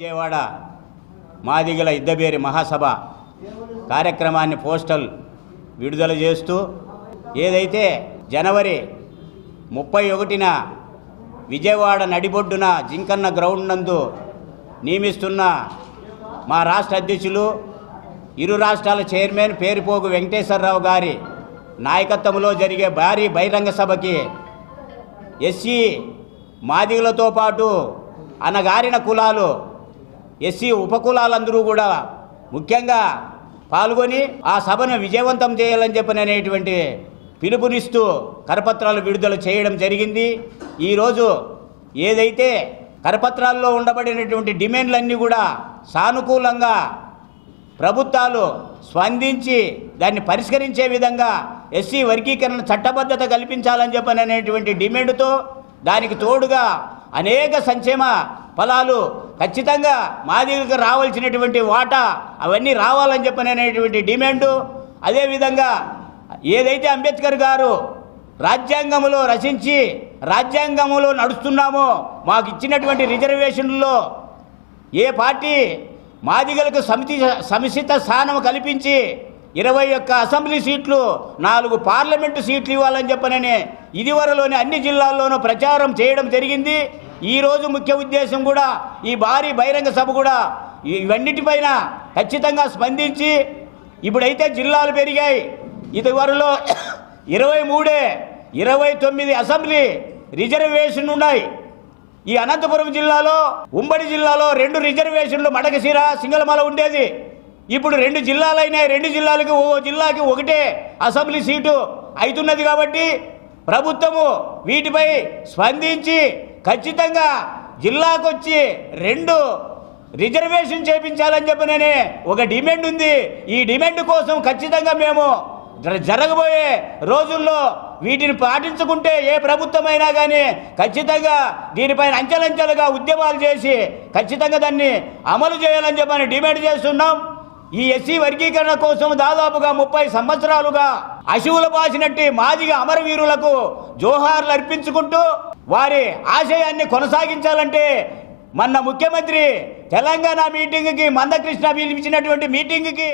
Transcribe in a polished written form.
విజయవాడ మాదిగల ఇద్దబేరి మహాసభ కార్యక్రమాన్ని పోస్టల్ విడుదల చేస్తూ ఏదైతే జనవరి 31న విజయవాడ నడిబొడ్డున జింకన్న గ్రౌండ్ నందు నియమిస్తున్న మా రాష్ట్ర అధ్యక్షులు ఇరు రాష్ట్రాల చైర్మన్ పేరుపోగు వెంకటేశ్వరరావు గారి నాయకత్వంలో జరిగే భారీ బహిరంగ సభకి ఎస్సీ మాదిగలతో పాటు అనగారిన కులాలు ఎస్సీ ఉపకులాలందరూ కూడా ముఖ్యంగా పాల్గొని ఆ సభను విజయవంతం చేయాలని చెప్పనేటువంటి పిలుపునిస్తూ కరపత్రాలు విడుదల చేయడం జరిగింది. ఈరోజు ఏదైతే కరపత్రాల్లో ఉండబడినటువంటి డిమాండ్లన్నీ కూడా సానుకూలంగా ప్రభుత్వాలు స్పందించి దాన్ని పరిష్కరించే విధంగా ఎస్సీ వర్గీకరణ చట్టబద్ధత కల్పించాలని చెప్పనేటువంటి డిమాండ్తో దానికి తోడుగా అనేక సంక్షేమ ఫలాలు ఖచ్చితంగా మాదిగలకు రావాల్సినటువంటి వాటా అవన్నీ రావాలని చెప్పనేటువంటి డిమాండు. అదేవిధంగా ఏదైతే అంబేద్కర్ గారు రాజ్యాంగంలో రచించి రాజ్యాంగంలో నడుస్తున్నామో మాకు ఇచ్చినటువంటి రిజర్వేషన్లలో ఏ పార్టీ మాదిగలకు సముచిత స్థానం కల్పించి 21 అసెంబ్లీ సీట్లు 4 పార్లమెంటు సీట్లు ఇవ్వాలని చెప్పనని ఇదివరలోని అన్ని జిల్లాల్లోనూ ప్రచారం చేయడం జరిగింది. ఈరోజు ముఖ్య ఉద్దేశం కూడా ఈ భారీ బహిరంగ సభ కూడా ఇవన్నిటిపైన ఖచ్చితంగా స్పందించి ఇప్పుడైతే జిల్లాలు పెరిగాయి. ఇదివరలో 29 అసెంబ్లీ రిజర్వేషన్ ఉన్నాయి. ఈ అనంతపురం జిల్లాలో ఉమ్మడి జిల్లాలో 2 రిజర్వేషన్లు మడకశిర సింగళమల ఉండేది. ఇప్పుడు 2 జిల్లాలైనాయి. 2 జిల్లాలకు జిల్లాకి ఒకటే అసెంబ్లీ సీటు అవుతున్నది. కాబట్టి ప్రభుత్వము వీటిపై స్పందించి ఖచ్చితంగా జిల్లాకు వచ్చి 2 రిజర్వేషన్ చేయించాలని చెప్పననే ఒక డిమాండ్ ఉంది. ఈ డిమాండ్ కోసం ఖచ్చితంగా మేము జరగబోయే రోజుల్లో వీటిని పాటించుకుంటే ఏ ప్రభుత్వమైనా కానీ ఖచ్చితంగా దీనిపైన అంచెలంచెలుగా ఉద్యమాలు చేసి ఖచ్చితంగా దాన్ని అమలు చేయాలని చెప్పని డిమాండ్ చేస్తున్నాం. ఈ ఎస్సీ వర్గీకరణ కోసం దాదాపుగా 30 సంవత్సరాలుగా అశువుల బాసినట్టి మాదిగ అమరవీరులకు జోహార్లు అర్పించుకుంటూ వారి ఆశయాన్ని కొనసాగించాలంటే మొన్న ముఖ్యమంత్రి తెలంగాణ మీటింగ్కి మందకృష్ణ పిలిపించినటువంటి మీటింగ్కి